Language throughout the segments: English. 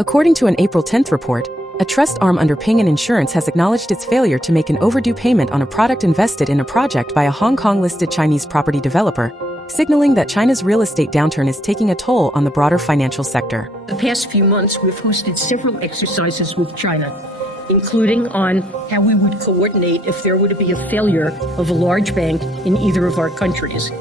According to an April 10th report, a trust arm under Ping An Insurance has acknowledged its failure to make an overdue payment on a product invested in a project by a Hong Kong-listed Chinese property developer, signaling that China's real estate downturn is taking a toll on the broader financial sector. The past few months, we've hosted several exercises with China, including on how we would coordinate if there were to be a failure of a large bank in either of our countries.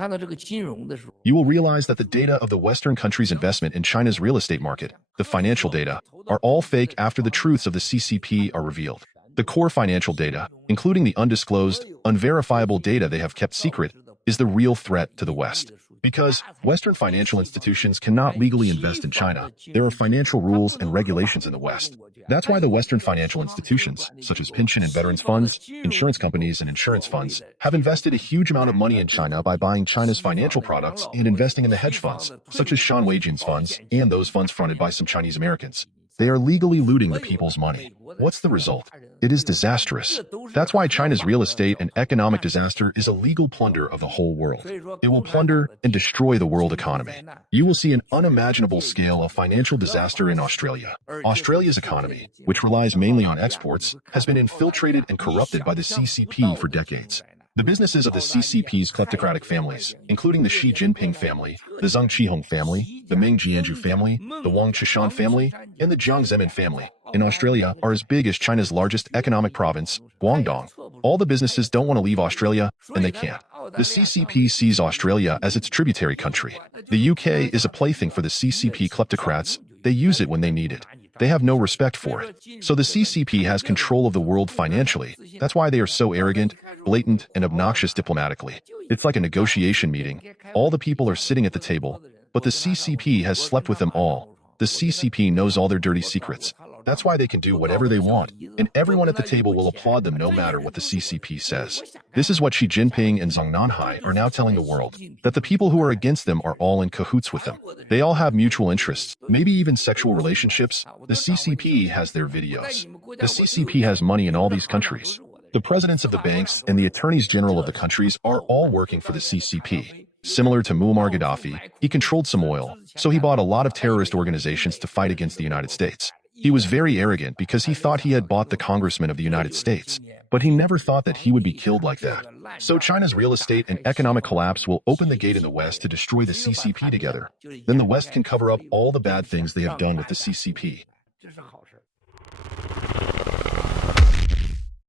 You will realize that the data of the Western countries' investment in China's real estate market, the financial data, are all fake after the truths of the CCP are revealed. The core financial data, including the undisclosed, unverifiable data they have kept secret, is the real threat to the West. Because Western financial institutions cannot legally invest in China, there are financial rules and regulations in the West. That's why the Western financial institutions, such as pension and veterans funds, insurance companies, and insurance funds, have invested a huge amount of money in China by buying China's financial products and investing in the hedge funds, such as Sean Weijin's funds and those funds fronted by some Chinese Americans. They are legally looting the people's money. What's the result? It is disastrous. That's why China's real estate and economic disaster is a legal plunder of the whole world. It will plunder and destroy the world economy. You will see an unimaginable scale of financial disaster in Australia. Australia's economy, which relies mainly on exports, has been infiltrated and corrupted by the CCP for decades. The businesses of the CCP's kleptocratic families, including the Xi Jinping family, the Zheng Qihong family, the Meng Jianzhu family, the Wang Qishan family, and the Jiang Zemin family, in Australia are as big as China's largest economic province, Guangdong. All the businesses don't want to leave Australia, and they can't. The CCP sees Australia as its tributary country. The UK is a plaything for the CCP kleptocrats. They use it when they need it. They have no respect for it. So the CCP has control of the world financially. That's why they are so arrogant, blatant, and obnoxious diplomatically. It's like a negotiation meeting. All the people are sitting at the table, but the CCP has slept with them all. The CCP knows all their dirty secrets. That's why they can do whatever they want, and everyone at the table will applaud them no matter what the CCP says. This is what Xi Jinping and Zhang Nanhai are now telling the world, that the people who are against them are all in cahoots with them. They all have mutual interests, maybe even sexual relationships. The CCP has their videos. The CCP has money in all these countries. The presidents of the banks and the attorneys general of the countries are all working for the CCP. Similar to Muammar Gaddafi, he controlled some oil, so he bought a lot of terrorist organizations to fight against the United States. He was very arrogant because he thought he had bought the congressman of the United States, but he never thought that he would be killed like that. So China's real estate and economic collapse will open the gate in the West to destroy the CCP together. Then the West can cover up all the bad things they have done with the CCP.